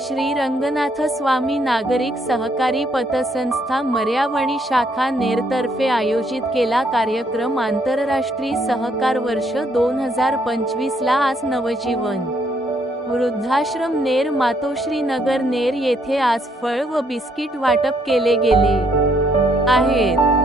श्री रंगनाथ स्वामी नागरिक सहकारी पतसंस्था मर्यावणी शाखा नेरतर्फे आयोजित केला कार्यक्रम आंतरराष्ट्रीय सहकार वर्ष 2025 ला आज नवजीवन वृद्धाश्रम नेर मातोश्री नगर नेर येथे आज फळ व बिस्किट वाटप केले गेले आहेत।